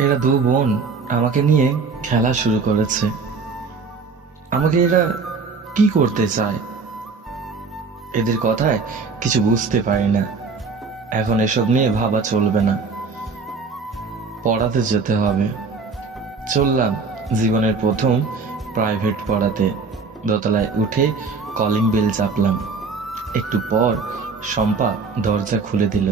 এরা দু বোন আমাকে নিয়ে খেলা শুরু করেছে। আমাকে এরা কি করতে চায় এদের কথায় কিছু বুঝতে পারি না। এখন এসব নিয়ে ভাবা চলবে না, পড়াতে যেতে হবে। চললাম জীবনের প্রথম প্রাইভেট পড়াতে। দোতলায় উঠে কলিং বেল চাপলাম। একটু পর শম্পা দরজা খুলে দিল।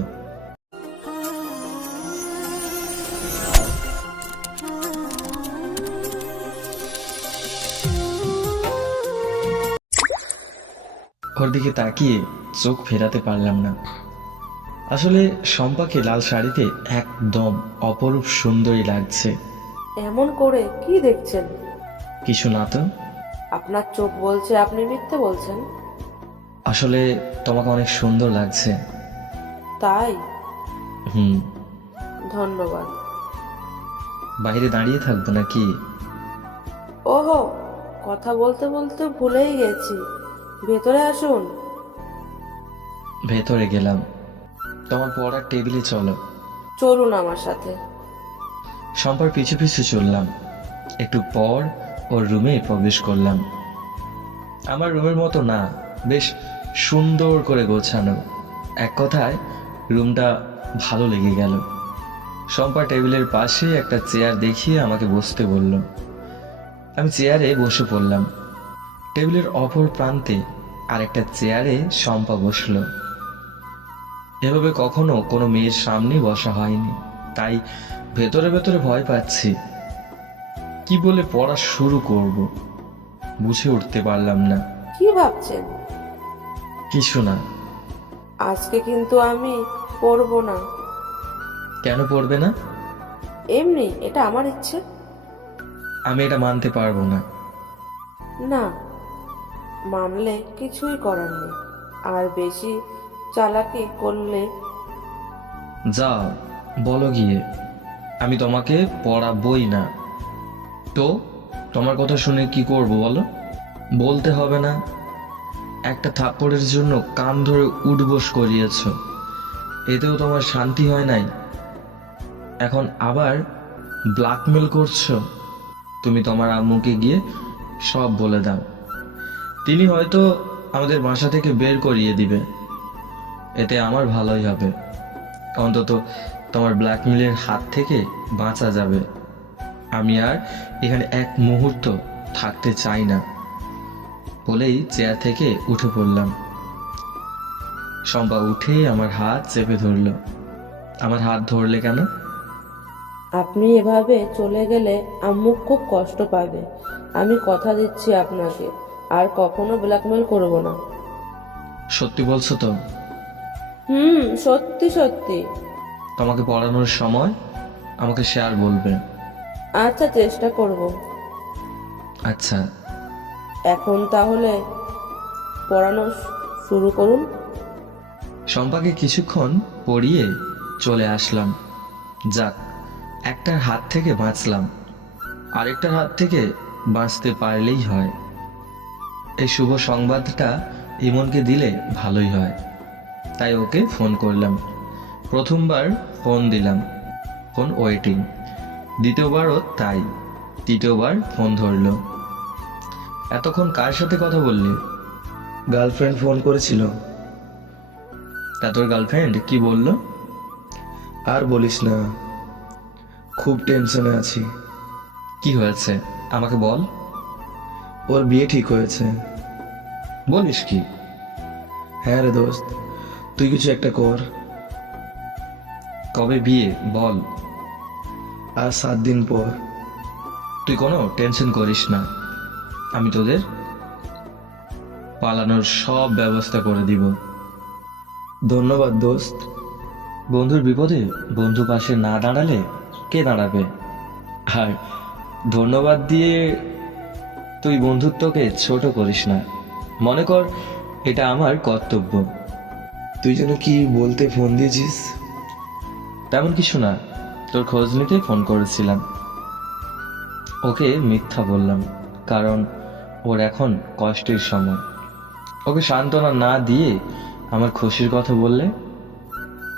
ওর দিকে তাকিয়ে চোখ ফেরাতে পারলাম না। আসলে শম্পাকে লাল শাড়িতে একদম অপরূপ সুন্দরী লাগছে। এমন করে কি দেখছেন? কিছু না তো। আপনার চোখ বলছে আপনি মিথ্যে বলছেন। আসলে তোমাকে অনেক সুন্দর লাগছে। তাই? হুম। ধন্যবাদ। বাইরে দাঁড়িয়ে থাকবো নাকি? ওহো, কথা বলতে বলতে ভুলেই গেছি। ভেতরে আসুন। ভেতরে গেলাম। তোমার পড়ার টেবিলে চলো। চলুন আমার সাথে। শম্পার পিছু পিছু চললাম। একটু পর ওর রুমে প্রবেশ করলাম। আমার রুমের মতো না, বেশ সুন্দর করে গোছানো। এক কথায় রুমটা ভালো লেগে গেল। শম্পা টেবিলের পাশে একটা চেয়ার দেখিয়ে আমাকে বসতে বলল। আমি চেয়ারে বসে পড়লাম। টেবিলের অপর প্রান্তে আরেকটা চেয়ারে শম্পা বসলো। এভাবে কখনো কোনো মেয়ের সামনে বসা হয়নি, তাই ভেতরে ভেতরে ভয় পাচ্ছি। কি বলে পড়া শুরু করব বুঝে উঠতে পারলাম না। কি ভাবছেন? কিছু না। আজকে কিন্তু আমি পড়বো না। কেন পড়বে না? এমনি, এটা আমার ইচ্ছে। আমি এটা মানতে পারবো না। না, মানলে কিছুই করার নেই। আর বেশি চালাকি করলে যাও বলো গিয়ে, আমি তোমাকে পড়াবই না। তো তোমার কথা শুনে কি করব বলো? বলতে হবে না। একটা থাপ্পড়ের জন্য কান ধরে উঠবোস করিয়েছ, এতেও তোমার শান্তি হয় নাই। এখন আবার ব্ল্যাকমেল করছো। তুমি তোমার আম্মুকে গিয়ে সব বলে দাও। তিনি হয়তো আমাদের বাসা থেকে বের করিয়ে দিবে। এতে আমার ভালোই হবে। অন্তত তোমার ব্ল্যাকমেলের হাত থেকে বাঁচা যাবে। আমি আর এখানে এক মুহূর্ত থাকতে চাই না বলেই চেয়ার থেকে উঠে পড়লাম। শম্পা উঠে আমার হাত চেপে ধরল। আমার হাত ধরলে কেন? আপনি এভাবে চলে গেলে আম্মু খুব কষ্ট পাবে। আমি কথা দিচ্ছি আপনাকে, আর কখনো ব্ল্যাকমেল করব না। সত্যি বলছো তো? সত্যি সত্যি। তোমাকে পড়ানোর সময় আমাকে শেয়ার বলবে। আচ্ছা, চেষ্টা করব। আচ্ছা। এখন তাহলে পড়ানো শুরু করুন। শম্পাকে কিছুক্ষণ পড়িয়ে চলে আসলাম। যাক, একটার হাত থেকে বাঁচলাম, আরেকটার হাত থেকে বাঁচতে পারলেই হয়। এই শুভ সংবাদটা ইমনকে দিলে ভালোই হয়, তাই ওকে ফোন করলাম। প্রথমবার ফোন দিলাম, ফোন ওয়েটিং। দ্বিতীয়বারও তাই। তৃতীয়বার ফোন ধরলো। এতক্ষণ কার সাথে কথা বললি? গার্লফ্রেন্ড ফোন করেছিল। তা তোর গার্লফ্রেন্ড কি বললো? আর বলিস না, খুব টেনশনে আছি। কি হয়েছে আমাকে বল। ওর বিয়ে ঠিক হয়েছে। বলিস কি? হ্যাঁ রে দোস্ত, তুই কিছু একটা কর। কবে বিয়ে বল। আর 7 দিন পর। তুই কোনো টেনশন করিস না, আমি তোদের পালানোর সব ব্যবস্থা করে দিব। ধন্যবাদ দোস্ত। বন্ধুর বিপদে বন্ধু পাশে না দাঁড়ালে কে দাঁড়াবে? আর ধন্যবাদ দিয়ে তুই বন্ধুত্বকে ছোট করিস না। মনে কর এটা আমার কর্তব্য। তুই যেন কি বলতে ফোন দিয়েছিস? তেমন কিছু না, তোর খোঁজ নিতে ফোন করেছিলাম। ওকে মিথ্যা বললাম, কারণ ওর এখন কষ্টের সময়। ওকে সান্ত্বনা না দিয়ে আমার খুশির কথা বললে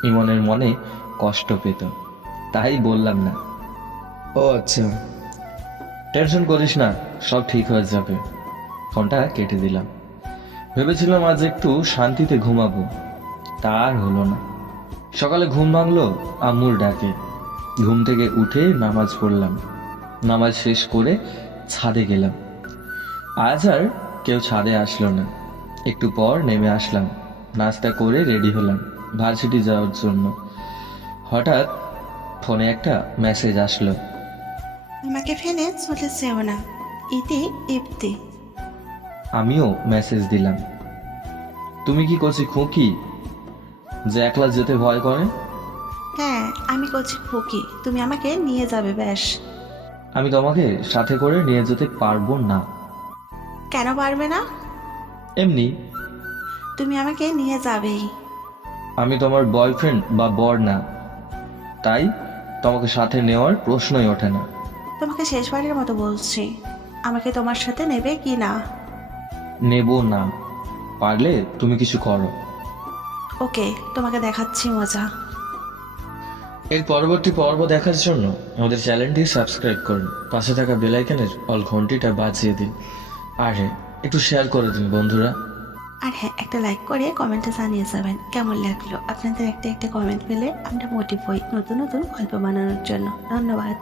ইমনের মনে কষ্ট পেত, তাই বললাম না। ও আচ্ছা। টেনশন করিস না, সব ঠিক হয়ে যাবে। ফোনটা কেটে দিলাম। ভেবেছিলাম আজ একটু শান্তিতে ঘুমাবো, তা আর হলো না। সকালে ঘুম ভাঙলো আম্মুর ডাকে। ঘুম থেকে উঠে নামাজ পড়লাম। নামাজ শেষ করে ছাদে গেলাম। আজ আর কেউ ছাদে আসলো না। একটু পর নেমে আসলাম, নাস্তা করে রেডি হলাম ভার্সিটি যাওয়ার জন্য। হঠাৎ ফোনে একটা মেসেজ আসলো। আমাকে ফেলে চলে যেও না, ইতি ইপ্তি। আমিও মেসেজ দিলাম, তুমি কি করছি খুকি যে একলা যেতে ভয় করে? হ্যাঁ, আমি করছি খুকি, তুমি আমাকে নিয়ে যাবে ব্যাস। আমি তোমাকে সাথে করে নিয়ে যেতে পারবো না। কেন পারবে না? এমনি। তুমি আমাকে নিয়ে যাবেই। আমি তোমার বয়ফ্রেন্ড বা বর না, তাই তোমাকে সাথে নেওয়ার প্রশ্নই ওঠে না। তোমাকে শেষবারের মতো বলছি, আমাকে তোমার সাথে নেবে কি না? নেব না। পারলে তুমি কিছু করো। ওকে, তোমাকে দেখাচ্ছি মজা। এর পরবর্তী পর্ব দেখার জন্য আমাদের চ্যানেলটি সাবস্ক্রাইব করুন, পাশে থাকা বেল আইকনের অল ঘন্টিটা বাজিয়ে দিন, আর হ্যাঁ, একটু শেয়ার করে দিন বন্ধুরা। আর হ্যাঁ, একটা লাইক করে কমেন্টে জানিয়ে যাবেন কেমন লাগলো। আপনাদের একটা কমেন্ট পেলে আমরা মোটিভ হই নতুন নতুন গল্প বানানোর জন্য। ধন্যবাদ।